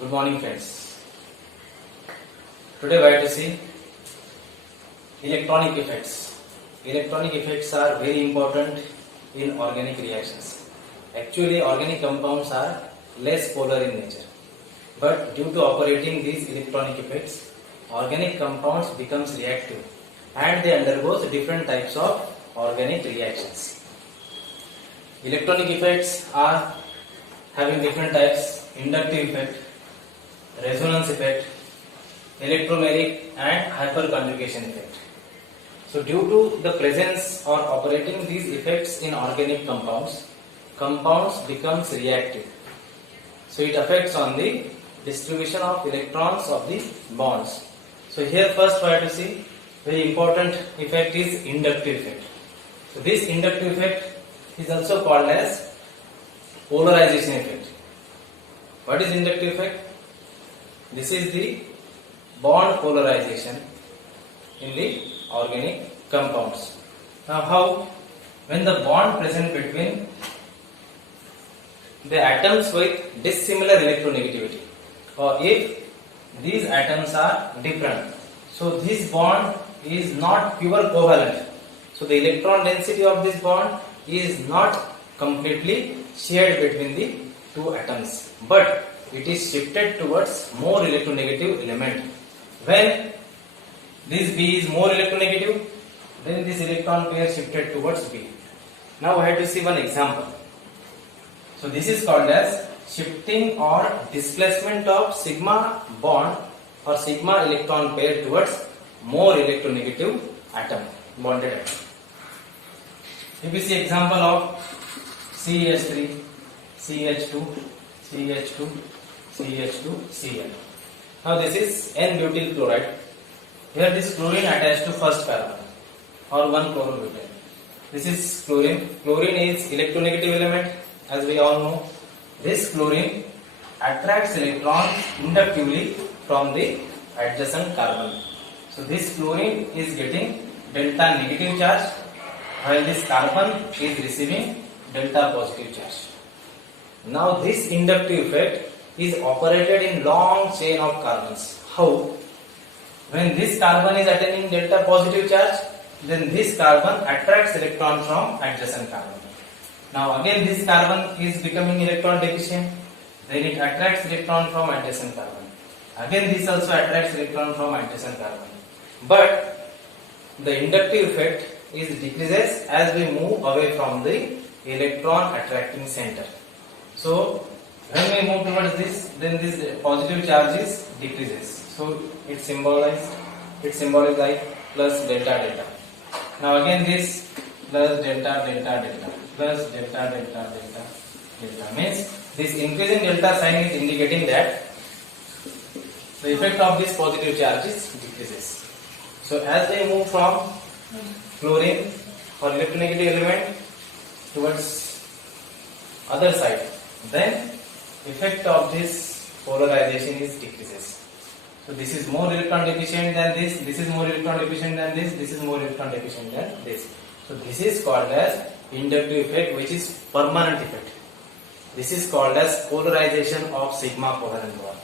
Good morning, friends. Today we have to see electronic effects. Electronic effects are very important in organic reactions. Actually, organic compounds are less polar in nature. But due to operating these electronic effects, organic compounds becomes reactive and they undergo different types of organic reactions. Electronic effects are having different types: inductive effect, resonance effect, electromeric and hyperconjugation effect. So due to the presence or operating these effects in organic compounds, compounds becomes reactive. So it affects on the distribution of electrons of the bonds. So here first we have to see very important effect is inductive effect. So this inductive effect is also called as polarization effect. What is inductive effect? This is the bond polarization in the organic compounds. Now how? When the bond present between the atoms with dissimilar electronegativity, or if these atoms are different, so this bond is not pure covalent. So the electron density of this bond is not completely shared between the two atoms, but it is shifted towards more electronegative element. When this B is more electronegative, then this electron pair shifted towards B. Now I have to see one example. So this is called as shifting or displacement of sigma bond or sigma electron pair towards more electronegative atom, bonded atom. If we see example of CH3, CH2, CH2, CH2, Cl. Now this is N-butyl chloride. Here this chlorine attached to first carbon or one chlorobutane. This is chlorine. Chlorine is electronegative element, as we all know. This chlorine attracts electrons inductively from the adjacent carbon. So this chlorine is getting delta negative charge, while this carbon is receiving delta positive charge. Now this inductive effect is operated in long chain of carbons. How? When this carbon is attaining delta positive charge, then this carbon attracts electron from adjacent carbon. Now again this carbon is becoming electron deficient, then it attracts electron from adjacent carbon. Again this also attracts electron from adjacent carbon. But the inductive effect is decreases as we move away from the electron attracting center. So when we move towards this, then this positive charge is decreases. So it symbolizes like plus delta delta. Now again this plus delta delta delta plus delta delta delta delta means this increasing delta sign is indicating that the effect of this positive charge is decreases. So as we move from chlorine or electronegative element towards other side, then effect of this polarization is decreases. So this is more electron deficient than this is more electron deficient than this is more electron deficient than this. So this is called as inductive effect, which is permanent effect. This is called as polarization of sigma covalent bond.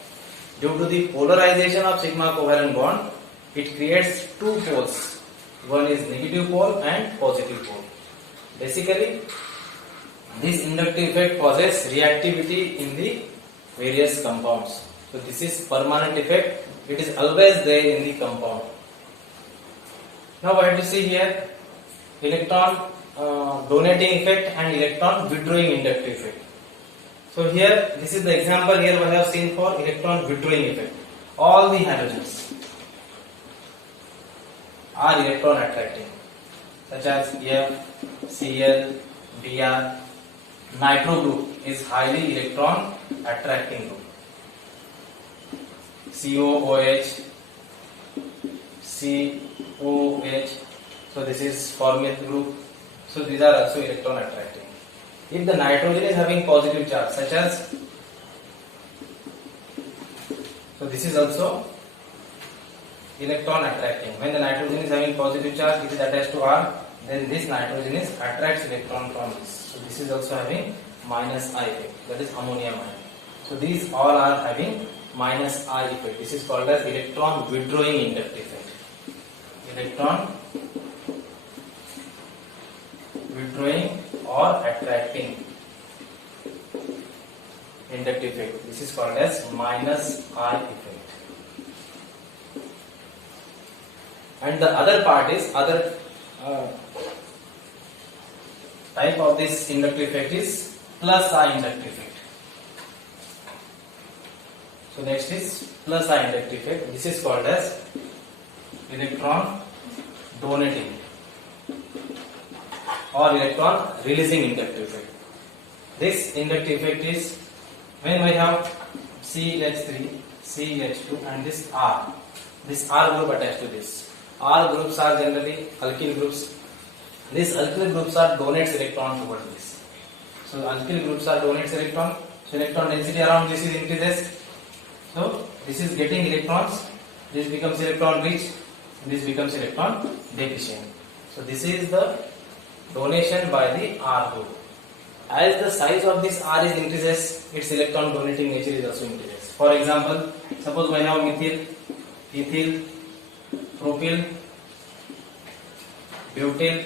Due to the polarization of sigma covalent bond, it creates two poles. One is negative pole and positive pole. Basically, this inductive effect causes reactivity in the various compounds. So this is permanent effect. It is always there in the compound. Now I have to see here electron donating effect and electron withdrawing inductive effect. So here this is the example here we have seen for electron withdrawing effect. All the halogens are electron attracting, such as F, Cl, Br. Nitro group is highly electron attracting group. COOH, COH. So this is formyl group. So these are also electron attracting. If the nitrogen is having positive charge, such as, so this is also electron attracting. When the nitrogen is having positive charge, it is attached to R, then this nitrogen is attracts electron from this. So This is also having minus I effect, that is ammonium ion. So these all are having minus I effect. This is called as electron withdrawing inductive effect. Electron withdrawing or attracting inductive effect. This is called as minus I effect. And the other part is other type of this inductive effect is plus I inductive effect. So next is plus I inductive effect. This is called as electron donating or electron releasing inductive effect. This inductive effect is when we have CH3, CH2 and this R group attached to this. R groups are generally alkyl groups. These alkyl groups are donates electron towards this. So alkyl groups are donates electron. So electron density around this is increases. So this is getting electrons. This becomes electron rich. This becomes electron deficient. So this is the donation by the R group. As the size of this R is increases, its electron donating nature is also increases. For example, suppose we have methyl, ethyl, propyl, butyl.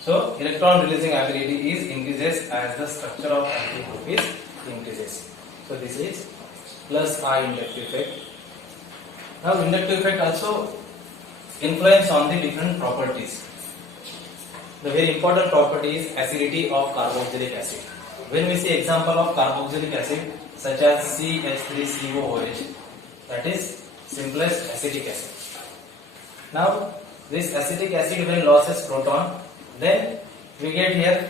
So electron releasing ability is increases as the structure of alkyl group is increases. So this is plus I inductive effect. Now inductive effect also influence on the different properties. The very important property is acidity of carboxylic acid. When we see example of carboxylic acid such as CH3COOH, that is simplest acetic acid. Now this acetic acid when loses proton, then we get here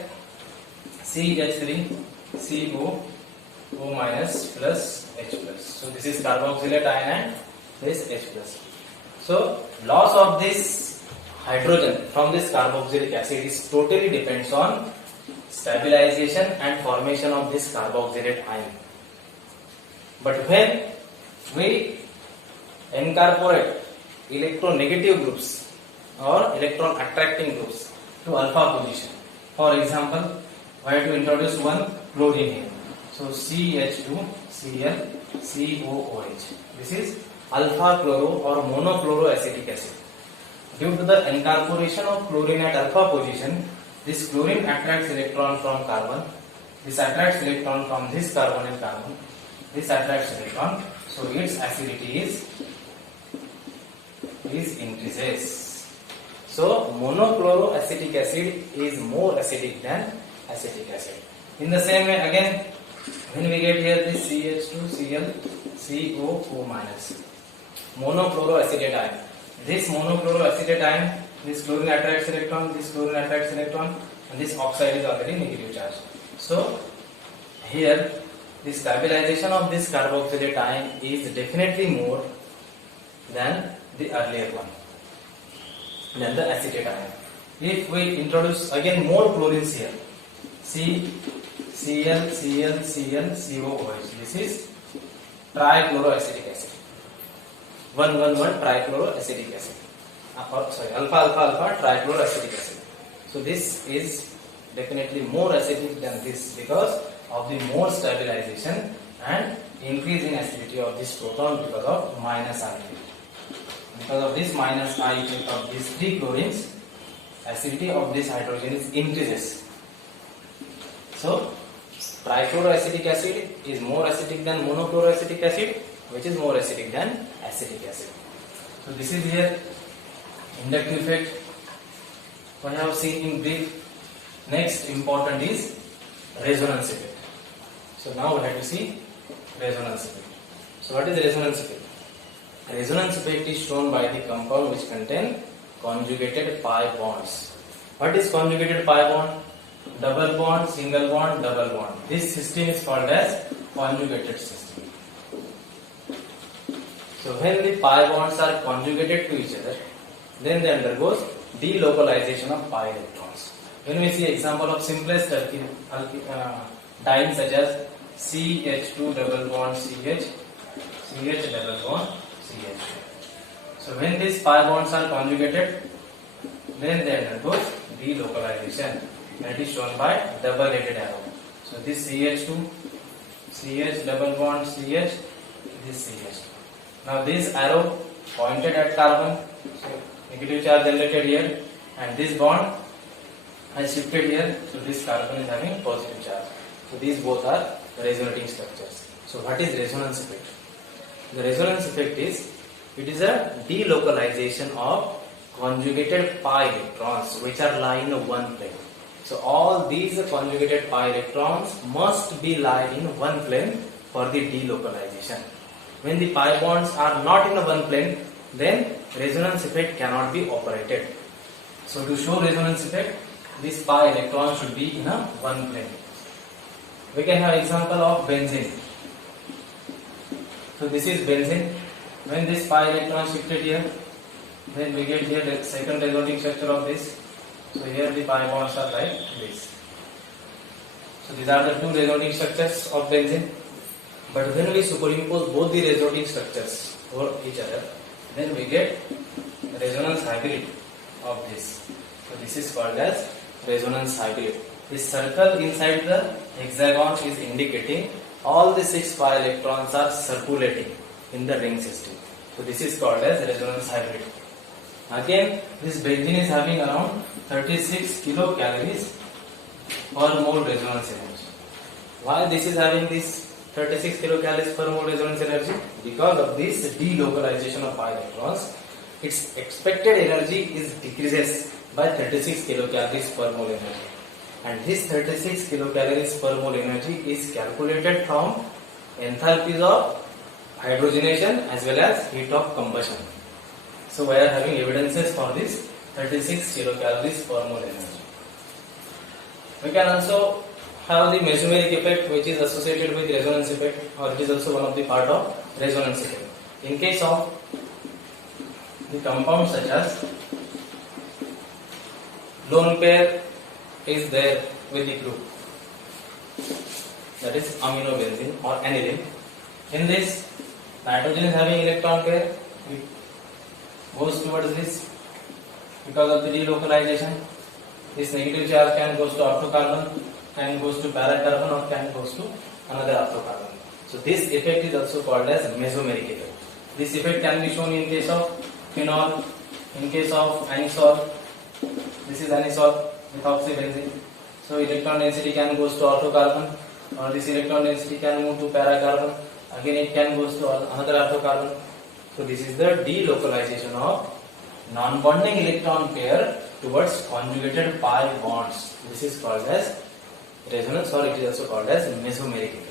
CH3CO O minus plus H plus. So this is carboxylate ion and this H plus. So loss of this hydrogen from this carboxylic acid is totally depends on stabilization and formation of this carboxylate ion. But when we incorporate electronegative groups or electron attracting groups to alpha position, for example, we have to introduce one chlorine here. So CH2Cl COOH. This is alpha chloro or monochloroacetic acid. Due to the incorporation of chlorine at alpha position, this chlorine attracts electron from carbon. This attracts electron from this carbon and carbon. This attracts electron. So its acidity is increases. So monochloroacetic acid is more acidic than acetic acid. In the same way again, when we get here this CH2Cl COO minus monochloroacetate ion. This monochloroacetate ion, this chlorine attracts electron, this chlorine attracts electron, and this oxide is already negative charge. So here the stabilization of this carboxylate ion is definitely more than the earlier one, than the acetate ion. If we introduce again more chlorines here, ClClClClCOOH, this is trichloroacetic acid. 1,1,1 trichloroacetic acid. Alpha trichloroacetic acid. So this is definitely more acidic than this because of the more stabilization and increase in acidity of this proton because of minus I effect. Because of this minus I effect of these three chlorines, acidity of this hydrogen is increases. So trichloroacetic acid is more acidic than monochloroacetic acid, which is more acidic than acetic acid. So this is here inductive effect. We have seen in brief. Next important is resonance effect. So now we have to see resonance effect. So what is the resonance effect? Resonance effect is shown by the compound which contain conjugated pi bonds. What is conjugated pi bond? Double bond, single bond, double bond. This system is called as conjugated system. So when the pi bonds are conjugated to each other, then they undergoes delocalization of pi electrons. When we see example of simplest dyne such as CH2 double bond CH, CH double bond CH. So when these pi bonds are conjugated, then they undergoes delocalization. That is shown by double-headed arrow. So this CH2, CH double bond CH, this CH. Now this arrow pointed at carbon, so negative charge generated here, and this bond has shifted here, so this carbon is having positive charge. So these both are resonating structures. So what is resonance effect? The resonance effect is, it is a delocalization of conjugated pi electrons which are lying in one plane. So all these conjugated pi electrons must be lying in one plane for the delocalization. When the pi bonds are not in a one plane, then resonance effect cannot be operated. So to show resonance effect, this pi electron should be in a one plane. We can have example of benzene. So this is benzene. When this pi electron shifted here, then we get here the second resonating structure of this. So here the pi bonds are like this. So these are the two resonating structures of benzene. But when we superimpose both the resonating structures over each other, then we get resonance hybrid of this. So this is called as resonance hybrid. This circle inside the hexagon is indicating all the 6 pi electrons are circulating in the ring system. So this is called as resonance hybrid. Again, this benzene is having around 36 kilocalories per mole resonance energy. Why this is having this 36 kilocalories per mole resonance energy? Because of this delocalization of pi electrons, its expected energy is decreases by 36 kilocalories per mole energy. And this 36 kilocalories per mole energy is calculated from enthalpies of hydrogenation as well as heat of combustion. So we are having evidences for this 36 kilocalories per mole energy. We can also have the mesomeric effect, which is associated with resonance effect, or it is also one of the part of resonance effect. In case of the compounds such as lone pair is there with the group, that is aminobenzene or aniline. In this, nitrogen is having electron pair, it goes towards this because of the delocalization. This negative charge can goes to octocarbon, can goes to paracarbon, or can goes to another octocarbon. So this effect is also called as mesomeric effect. This effect can be shown in case of phenol, in case of anisole. This is anisole, methoxybenzene. So electron density can goes to orthocarbon, or this electron density can move to paracarbon. Again it can goes to another orthocarbon. So this is the delocalization of non-bonding electron pair towards conjugated pi bonds. This is called as resonance, or it is also called as mesomeric effect.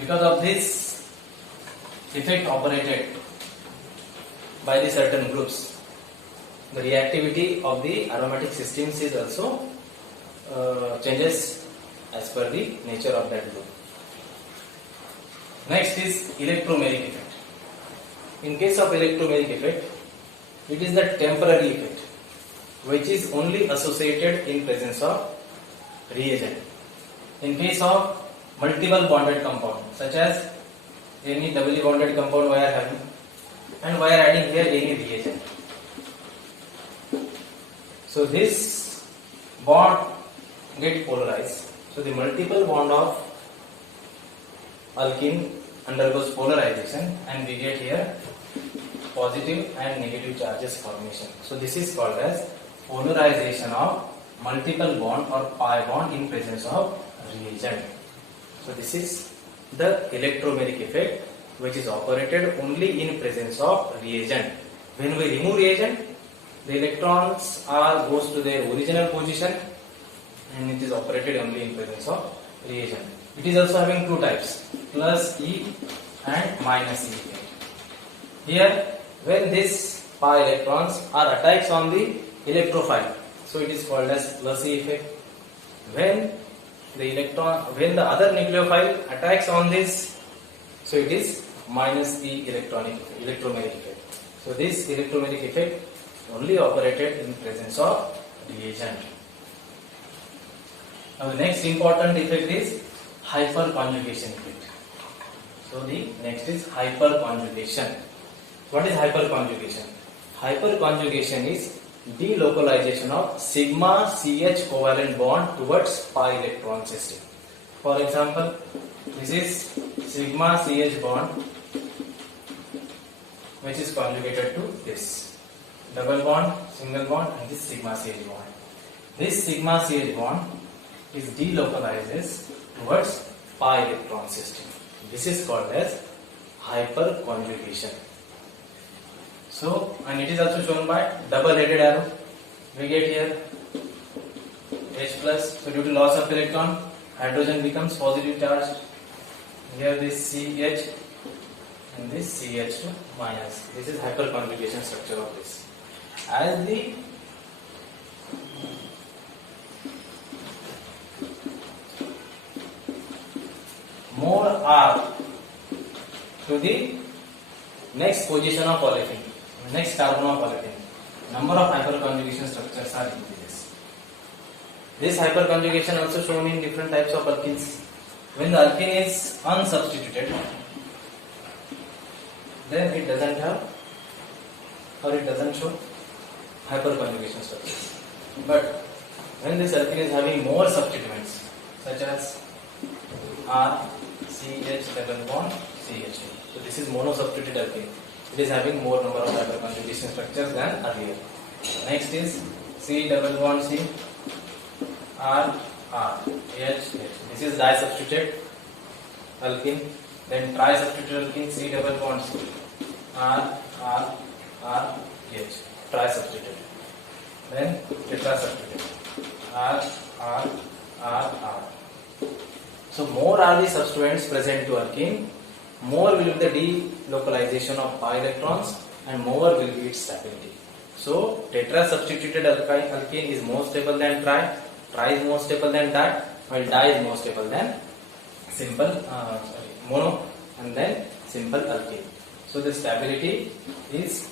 Because of this effect operated by the certain groups, the reactivity of the aromatic systems is also changes as per the nature of that group. Next is electromeric effect. In case of electromeric effect, it is the temporary effect which is only associated in presence of reagent. In case of multiple bonded compound, such as any doubly bonded compound we are having, and we are adding here any reagent. So this bond get polarized. So the multiple bond of alkene undergoes polarization, and we get here positive and negative charges formation. So this is called as polarization of multiple bond or pi bond in presence of reagent. So this is the electromeric effect which is operated only in presence of reagent. When we remove reagent, the electrons goes to their original position, and it is operated only in presence of reagent. It is also having two types, plus E and minus E effect. Here, when these pi electrons are attached on the electrophile, so it is called as plus E effect. When the other nucleophile attacks on this, so it is minus E electromeric effect. So this electromeric effect only operated in presence of reagent. Now the next important effect is hyperconjugation effect. So the next is hyperconjugation. What is hyperconjugation? Hyperconjugation is delocalization of sigma CH covalent bond towards pi electron system. For example, this is sigma CH bond which is conjugated to this double bond, single bond, and this sigma CH bond. This sigma CH bond is delocalizes towards pi electron system. This is called as hyperconjugation. So, and it is also shown by double-headed arrow. We get here H plus. So, due to loss of electron, hydrogen becomes positive charged. Here this CH and this CH2 minus. This is hyperconjugation structure of this. As the more R to the next position of olefin, next carbon of olefin, number of hyperconjugation structures are increases. This hyperconjugation also shown in different types of alkenes. When the alkene is unsubstituted, then it doesn't have or it doesn't show hyperconjugation structures. But when this alkene is having more substituents such as R, CH double bond, CH2. So this is monosubstituted alkene. It is having more number of hyperconjugation structures than earlier. Next is C double bond C, R, R, H, H. This is disubstituted alkene. Then trisubstituted alkene C double bond C, R, R, R, H. Trisubstituted. Then tetrasubstituted R, R, R, R. So more are the substituents present to alkene, more will be the delocalization of pi electrons and more will be its stability. So tetrasubstituted alkene is more stable than tri is more stable than di, while di is more stable than mono and then simple alkene. So the stability is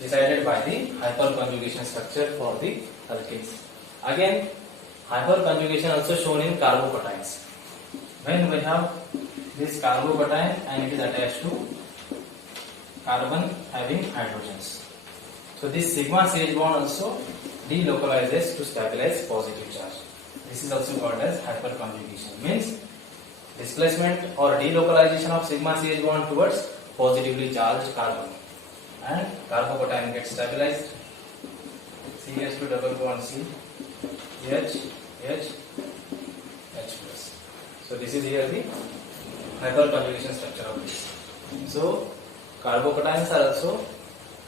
decided by the hyperconjugation structure for the alkenes. Again, hyperconjugation also shown in carbocations. When we have this carbocation and it is attached to carbon having hydrogens. So this sigma CH bond also delocalizes to stabilize positive charge. This is also called as hyperconjugation. Means displacement or delocalization of sigma CH bond towards positively charged carbon. And carbocation gets stabilized. CH2 double bond C, H, H, H plus. So this is here the hyperconjugation structure of this. So carbocations are also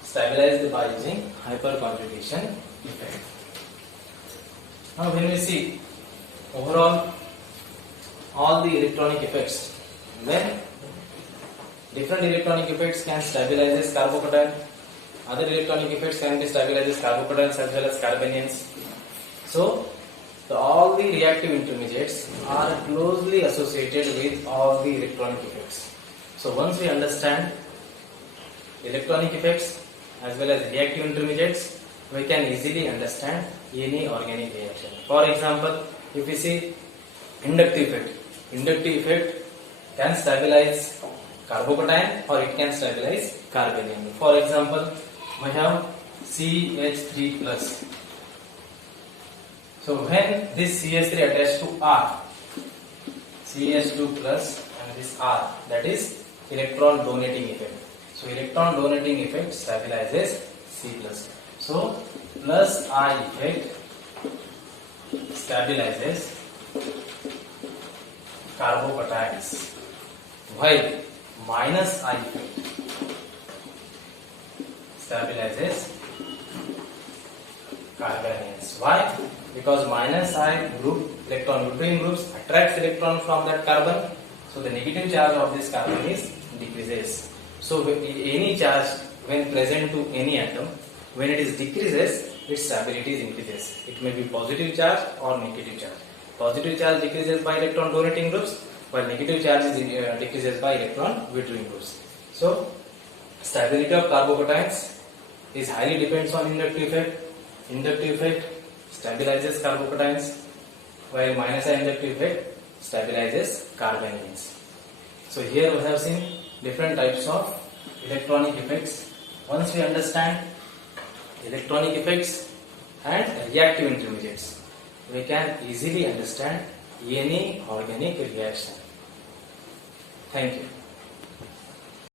stabilized by using hyperconjugation effect. Now when we see overall all the electronic effects, then different electronic effects can stabilize this carbocation. Other electronic effects can be stabilized as carbocations as well as carbanions. So all the reactive intermediates are closely associated with all the electronic effects. So once we understand electronic effects as well as reactive intermediates, we can easily understand any organic reaction. For example, if we see inductive effect can stabilize carbocation or it can stabilize carbanion. For example, we have CH3 plus. So when this CH3 attached to R, CH2 plus and this R, that is electron donating effect. So electron donating effect stabilizes C plus. So plus I effect stabilizes carbocations, while minus I effect stabilizes carbanions. Why? Because minus I group electron between groups attracts electron from that carbon, so the negative charge of this carbon is decreases. So any charge when present to any atom, when it is decreases, its stability is increases. It may be positive charge or negative charge. Positive charge decreases by electron donating groups, while negative charge is decreases by electron withdrawing groups. So stability of carbocations is highly depends on inductive effect. Inductive effect stabilizes carbocations, while minus I inductive effect stabilizes carbanions. So here we have seen different types of electronic effects. Once we understand electronic effects and reactive intermediates, we can easily understand any organic reaction. Thank you.